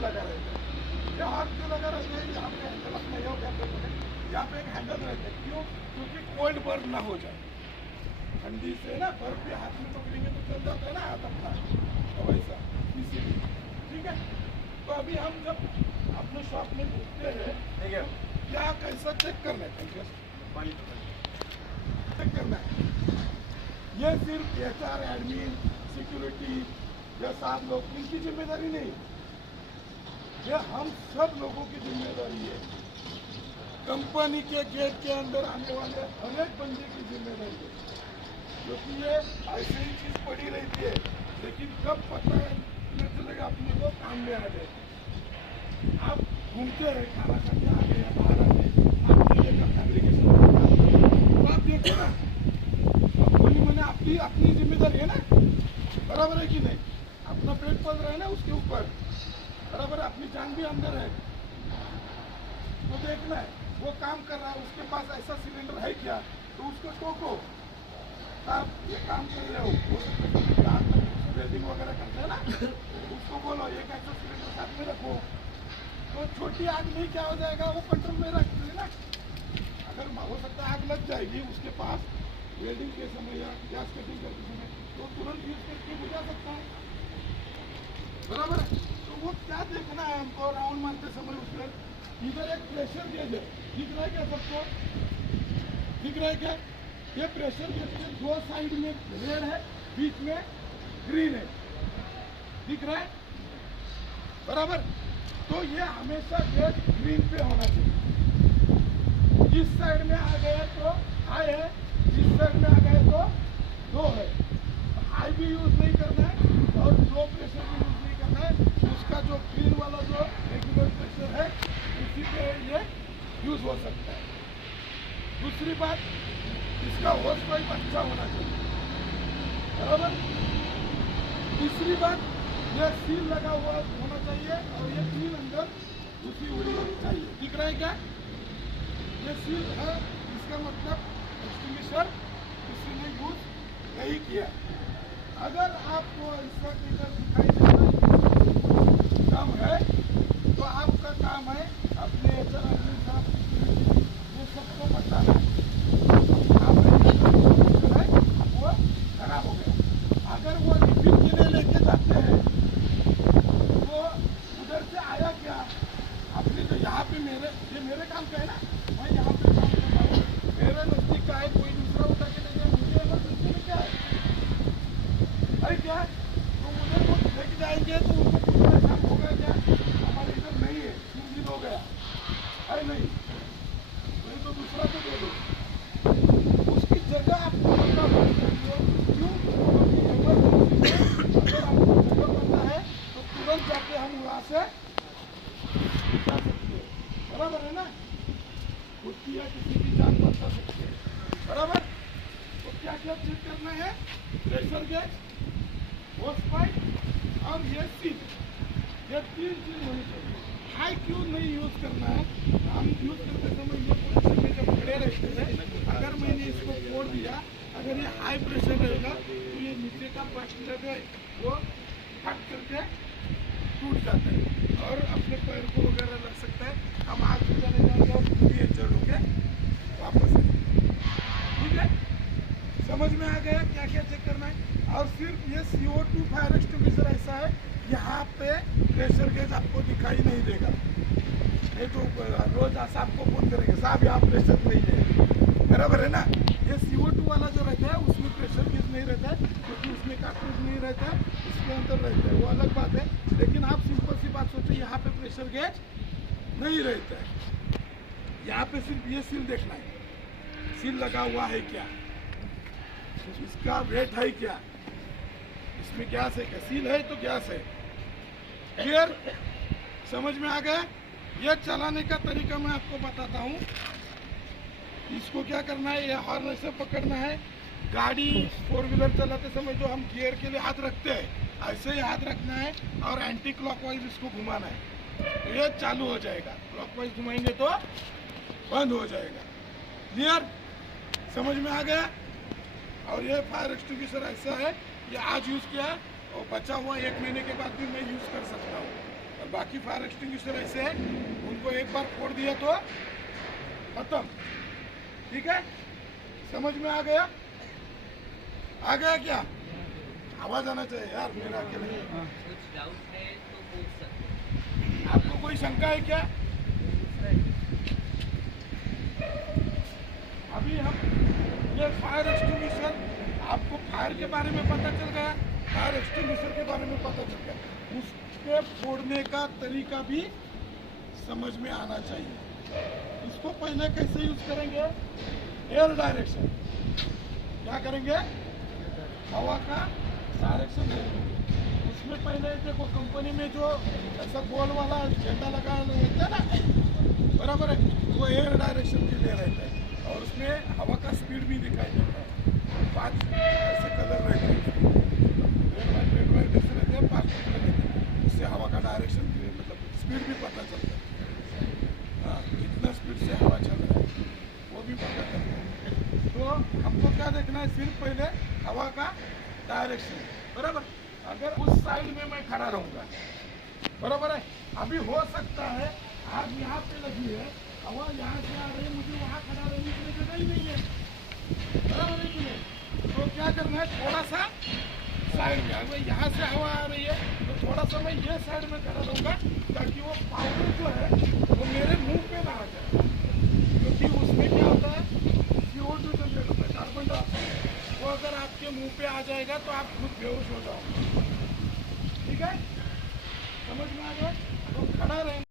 क्यों लगा रहता है? ये हॉर्न क्यों लगा रहता है? यहाँ पे हैंडल अपना ये क्या करते हैं, यहाँ पे एक हैंडल रहता है, क्यों? क्योंकि कोल्ड बर्न ना हो जाए। ठंडी से ना बर्फ भी हाथ में पकड़ेंगे तो चल जाता है ना हाथ अपना, तो वैसा इसीलिए। ठीक है, तो अभी हम जब अपने शॉप में घूमते हैं, ठीक है, क्या कैसा चेक करना है? चेक करना है। ये सिर्फ HR, एडमिन, सिक्योरिटी या 7 लोग इनकी जिम्मेदारी नहीं, ये हम सब लोगों की जिम्मेदारी है। कंपनी के गेट के अंदर आने वाले हर एक बंदे की जिम्मेदारी है, क्योंकि ये ऐसी ही चीज पड़ी रहती है, लेकिन कब पता न चलेगा अपने को काम में आ जाए। आप घूमते हैं, खाना खाते आ गए, बाहर आ गए, आपके लिए फैब्रिकेशन तो आप देखो ना, कंपनी मैंने अपनी जिम्मेदारी है ना, बराबर है कि नहीं? अपना पेट पल रहा है ना उसके ऊपर, बराबर है, अपनी जान भी अंदर है, तो देखना है वो काम कर रहा है, उसके पास ऐसा सिलेंडर है क्या, तो उसको टोको, आप ये काम कर रहे हो, वेल्डिंग वगैरह करते हैं ना, उसको बोलो एक ऐसा सिलेंडर साथ में रखो, तो छोटी आग नहीं क्या हो जाएगा, वो कंट्रोल में रखते हैं ना। अगर हो सकता है आग लग जाएगी उसके पास वेल्डिंग के समय या गैस कटिंग करते समय, तो तुरंत यूज करके बुझा सकता है, बराबर है। तो वो क्या देखना है हमको राउंड मारते समय, उसमें इधर एक प्रेशर गेज है, दिख रहा है क्या सबको? दिख रहा है क्या? ये प्रेशर गेज के 2 साइड में रेड है, बीच में ग्रीन है, दिख रहा है, बराबर? तो ये हमेशा गेज ग्रीन पे होना चाहिए। इस साइड में आ गया तो हाई है, इस साइड में आ गया तो लो है। हाई भी यूज नहीं करना है और लो प्रेशर भी यूज नहीं करना है, उसका जो ग्रीन वाला जो रेगुलर प्रेशर है उसी पे ये यूज हो सकता है। दूसरी बात, इसका होस पाइप अच्छा होना चाहिए, बराबर? तीसरी बात, ये सील लगा हुआ होना चाहिए और ये सील अंदर घुसी हुई होनी चाहिए, दिख रहा है क्या? ये सील है, इसका मतलब एक्सटिंग्विशर किसी ने यूज नहीं किया। अगर आपको इसका दिखाई देता काम है तो आपका काम है अपने ये सबको बताना है वो खराब हो गया। अगर वो रिफिल के लिए लेके जाते हैं वो उधर से आया क्या, अपने जो यहाँ पे मेरे काम का है ना, मैं यहाँ पे काम करता हूँ, मेरे नजदीक का है, कोई दूसरा उठा के ले जाए, मुझे इमरजेंसी में क्या है क्या? तो उधर वो लेके जाएंगे तो उनको पूछना काम होगा क्या? हमारे इधर नहीं है, 3 दिन हो गया है, नहीं तो दूसरा को दे दो। उसकी जगह आपको पता होनी चाहिए, क्यों? अगर आपको जगह पता है तो तुरंत जाके हम वहाँ से जा सकते हैं, बराबर है ना? उसकी या किसी की जान बचा सकते हैं, बराबर? तो क्या क्या चेक करना है? प्रेशर गेज, होस पाइप और ये सील, ये 3 चीज होनी चाहिए। हाई क्यों नहीं यूज करना है? हम यूज करते समय ये पोजीशन में जब खड़े रहते हैं, अगर मैंने इसको फोड़ दिया, अगर ये हाई प्रेशर रहेगा तो ये नीचे का पट्ट लगे वो फट करके टूट जाता है और अपने पैर को वगैरह लग सकता है। हम आग बुझाने जाएंगे और पूरी एडजस्ट होके वापस आएंगे, ठीक है? समझ में आ गया क्या क्या चेक करना है? और सिर्फ ये CO2 फायर एक्सटिंग्विशर ऐसा है, यहाँ पे प्रेशर गेज आपको दिखाई नहीं देगा, नहीं तो रोज आपको फोन करेंगे साहब यहाँ प्रेशर नहीं है, बराबर है ना? ये CO2 वाला जो रहता है उसमें प्रेशर गेज नहीं रहता है, क्योंकि उसमें कार्ट्रिज नहीं रहता है, उसके अंदर रहता है, वो अलग बात है। लेकिन आप सिंपल सी बात सोचो, यहाँ पे प्रेशर गेज नहीं रहता है, यहाँ पे सिर्फ ये सील देखना है, सील लगा हुआ है क्या, इसका वेट है क्या, इसमें गैस है क्या? सील है तो गैस है, क्लियर? समझ में आ गया? ये चलाने का तरीका मैं आपको बताता हूँ। इसको क्या करना है, ये हॉर्न से पकड़ना है, गाड़ी 4 व्हीलर चलाते समय जो हम गियर के लिए हाथ रखते हैं ऐसे ही हाथ रखना है और एंटी क्लॉकवाइज इसको घुमाना है, तो ये चालू हो जाएगा, क्लॉकवाइज घुमाएंगे तो बंद हो जाएगा, क्लियर? समझ में आ गया? और ये फायर एक्सटिंग्विशर ऐसा है, ये आज यूज किया और बचा हुआ 1 महीने के बाद भी मैं यूज कर सकता हूँ, और बाकी फायर एक्सटिंग्विशर ऐसे हैं, उनको एक बार फोड़ दिया तो खत्म। ठीक है, समझ में आ गया? आ गया क्या? आवाज आना चाहिए यार मेरा अकेले। कुछ डाउट है तो पूछ सकते आपको कोई शंका है क्या? अभी हम ये फायर एक्सटिंग्विशर, आपको फायर के बारे में पता चल गया, फायर एक्सटिंग्विशर के बारे में पता चल गया, उसके फोड़ने का तरीका भी समझ में आना चाहिए। इसको पहले कैसे यूज करेंगे? Air direction. क्या करेंगे? हवा का डायरेक्शन देंगे। उसमें पहले देखो कंपनी में जो ऐसा गोल वाला झंडा लगा रहता है ना, बराबर है, वो एयर डायरेक्शन के लिए रहता है और उसमें हवा का स्पीड भी दिखाई देता है। 5 ऐसे कलर रहते हैं, रेड वाइट ऐसे रहते हैं, 5 कलर रहते हैं। उससे हवा का डायरेक्शन मतलब स्पीड भी पता चलता है। हाँ, कितना स्पीड से हवा चल रहा है वो भी पता चलता है। तो हमको क्या देखना है? सिर्फ पहले हवा का डायरेक्शन, बराबर। अगर उस साइड में मैं खड़ा रहूँगा, बराबर है, अभी हो सकता है आग यहाँ पे लगी है, हवा यहाँ से आ रही है, मुझे वहाँ खड़ा रहने के लिए जगह ही नहीं है, बराबर है कि नहीं? तो क्या करना है? थोड़ा सा साइड में, अगर यहाँ से हवा आ रही है तो थोड़ा सा मैं ये साइड में खड़ा रहूँगा ताकि वो पाउडर जो है वो मेरे मुंह पे ना आ जाए, क्योंकि उसमें क्या होता है? CO2 जनरेट होता है, कार्बन डाइऑक्साइड। वो अगर आपके मुंह पे आ जाएगा तो आप खुद बेहोश हो जाओगे। ठीक है, समझ में आ गया? तो खड़ा रहें।